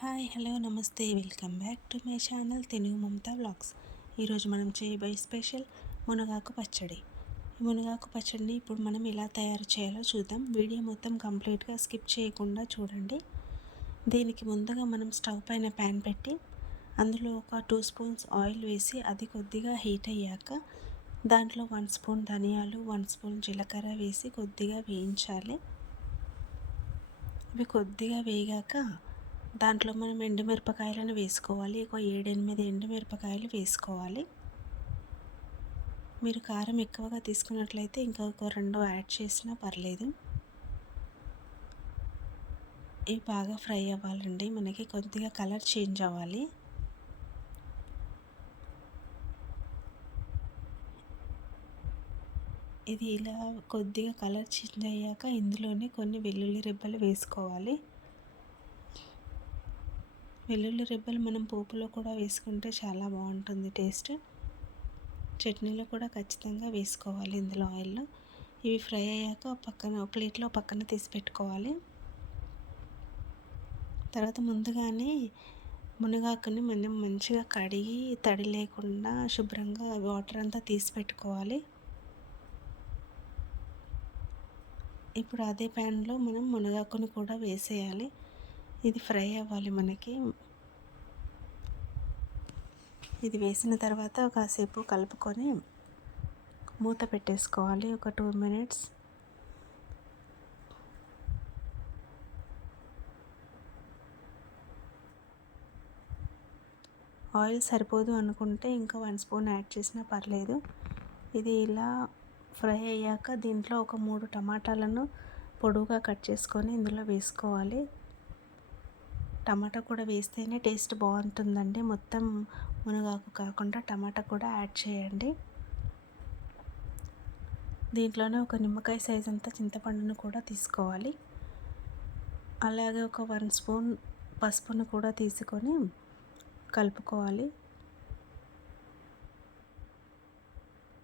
Hi hello నమస్తే welcome back to my channel Telugu Mamata vlogs. ఈరోజు మనం చేయబోయే స్పెషల్ మునగాకు పచ్చడి. ఈ మునగాకు పచ్చడిని ఇప్పుడు మనం ఎలా తయారు చేయాలో చూద్దాం. వీడియో మొత్తం కంప్లీట్గా స్కిప్ చేయకుండా చూడండి. దీనికి ముందుగా మనం స్టవ్ పైన ప్యాన్ పెట్టి అందులో ఒక 2 స్పూన్స్ ఆయిల్ వేసి అది కొద్దిగా హీట్ అయ్యాక దాంట్లో 1 స్పూన్ ధనియాలు 1 స్పూన్ జీలకర్ర వేసి కొద్దిగా వేయించాలి. ఇవి కొద్దిగా వేగాక దాంట్లో మనం ఎండుమిరపకాయలను వేసుకోవాలి. ఒక 7-8 ఎండుమిరపకాయలు వేసుకోవాలి. మీరు కారం ఎక్కువగా తీసుకున్నట్లయితే ఇంకొక 2 యాడ్ చేసినా పర్లేదు. ఇవి బాగా ఫ్రై అవ్వాలండి. మనకి కొద్దిగా కలర్ చేంజ్ అవ్వాలి. ఇది ఇలా కొద్దిగా కలర్ చేంజ్ అయ్యాక ఇందులోనే కొన్ని వెల్లుల్లి రెబ్బలు వేసుకోవాలి. వెల్లుల్లి రెబ్బలు మనం పోపులో కూడా వేసుకుంటే చాలా బాగుంటుంది టేస్ట్. చట్నీలో కూడా ఖచ్చితంగా వేసుకోవాలి ఇందులో ఆయిల్లో. ఇవి ఫ్రై అయ్యాక పక్కన ప్లేట్లో పక్కన తీసి పెట్టుకోవాలి. తర్వాత ముందుగానే మునగాకుని మనం మంచిగా కడిగి తడి లేకుండా శుభ్రంగా వాటర్ అంతా తీసి పెట్టుకోవాలి. ఇప్పుడు అదే ప్యాన్లో మనం మునగాకుని కూడా వేసేయాలి. ఇది ఫ్రై అవ్వాలి మనకి. ఇది వేసిన తర్వాత కాసేపు కలుపుకొని మూత పెట్టేసుకోవాలి ఒక 2 మినిట్స్. ఆయిల్ సరిపోదు అనుకుంటే ఇంకా 1 స్పూన్ యాడ్ చేసినా పర్లేదు. ఇది ఇలా ఫ్రై అయ్యాక దీంట్లో ఒక 3 టమాటాలను పొడవుగా కట్ చేసుకొని ఇందులో వేసుకోవాలి. టమాటా కూడా వేస్తేనే టేస్ట్ బాగుంటుందండి. మొత్తం మునగాకు కాకుండా టమాటా కూడా యాడ్ చేయండి. దీంట్లోనే ఒక నిమ్మకాయ సైజ్ అంతా చింతపండును కూడా తీసుకోవాలి. అలాగే ఒక 1 స్పూన్ పసుపును కూడా తీసుకొని కలుపుకోవాలి.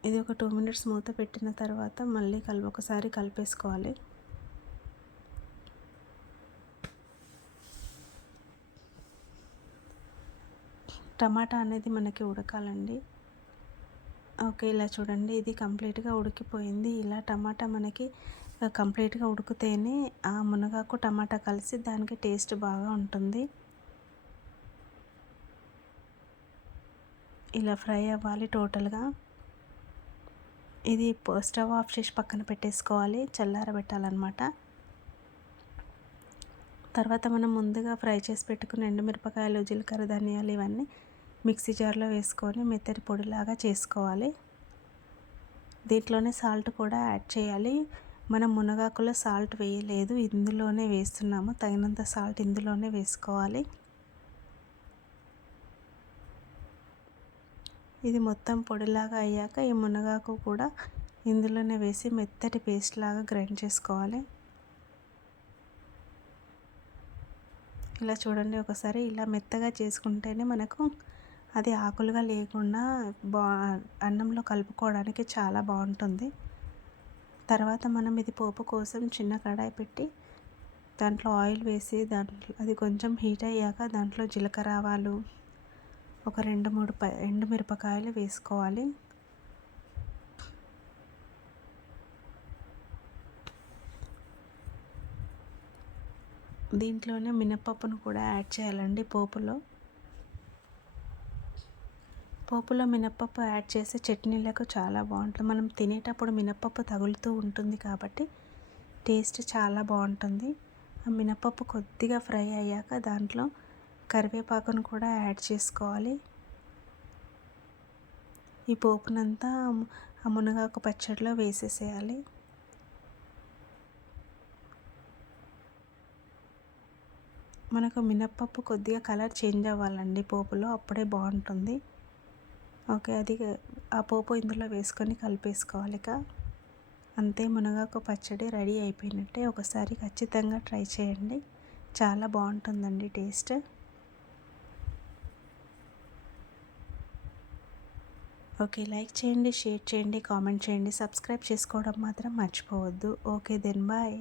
ఇది ఒక 2 మినిట్స్ మూత పెట్టిన తర్వాత మళ్ళీ ఒకసారి కలిపేసుకోవాలి. టమాటా అనేది మనకి ఉడకాలండి. ఓకే, ఇలా చూడండి, ఇది కంప్లీట్గా ఉడికిపోయింది. ఇలా టమాటా మనకి కంప్లీట్గా ఉడికితేనే ఆ మునగాకు టమాటా కలిసి దానికి టేస్ట్ బాగా ఉంటుంది. ఇలా ఫ్రై అవ్వాలి టోటల్గా. ఇది స్టవ్ ఆఫ్ చేసి పక్కన పెట్టేసుకోవాలి, చల్లారబెట్టాలన్నమాట. తర్వాత మనం ముందుగా ఫ్రై చేసి పెట్టుకున్న ఎండుమిరపకాయలు జీలకర్ర ధనియాలు ఇవన్నీ మిక్సీ జార్లో వేసుకొని మెత్తటి పొడిలాగా చేసుకోవాలి. దీంట్లోనే సాల్ట్ కూడా యాడ్ చేయాలి. మనం మునగాకులో సాల్ట్ వేయలేదు, ఇందులోనే వేస్తున్నాము. తగినంత సాల్ట్ ఇందులోనే వేసుకోవాలి. ఇది మొత్తం పొడిలాగా అయ్యాక ఈ మునగాకు కూడా ఇందులోనే వేసి మెత్తటి పేస్ట్ లాగా గ్రైండ్ చేసుకోవాలి. ఇలా చూడండి ఒకసారి. ఇలా మెత్తగా చేసుకుంటేనే మనకు అది ఆకులుగా లేకుండా అన్నంలో కలుపుకోవడానికి చాలా బాగుంటుంది. తర్వాత మనం ఇది పోపు కోసం చిన్న కడాయి పెట్టి దాంట్లో ఆయిల్ వేసి అది కొంచెం హీట్ అయ్యాక దాంట్లో జీలకర్ర ఆవాలు ఒక 2-3 ఎండుమిరపకాయలు వేసుకోవాలి. దీంట్లోనే మినపప్పును కూడా యాడ్ చేయాలండి. పోపులో మినపప్పు యాడ్ చేసి చట్నీలకు చాలా బాగుంటుంది. మనం తినేటప్పుడు మినపప్పు తగులుతూ ఉంటుంది కాబట్టి టేస్ట్ చాలా బాగుంటుంది. ఆ మినపప్పు కొద్దిగా ఫ్రై అయ్యాక దాంట్లో కరివేపాకును కూడా యాడ్ చేసుకోవాలి. ఈ పోపునంతా ఆ మునగాకు పచ్చడిలో వేసేసేయాలి. మనకు మినప్పప్పు కొద్దిగా కలర్ చేంజ్ అవ్వాలండి పోపులో, అప్పుడే బాగుంటుంది. ఓకే, అది ఆ పోపు ఇందులో వేసుకొని కలిపేసుకోవాలి. అంతే, మునగాకు పచ్చడి రెడీ అయిపోయినట్టే. ఒకసారి ఖచ్చితంగా ట్రై చేయండి, చాలా బాగుంటుందండి టేస్ట్. ఓకే, లైక్ చేయండి, షేర్ చేయండి, కామెంట్ చేయండి, సబ్స్క్రైబ్ చేసుకోవడం మాత్రం మర్చిపోవద్దు. Okay then bye.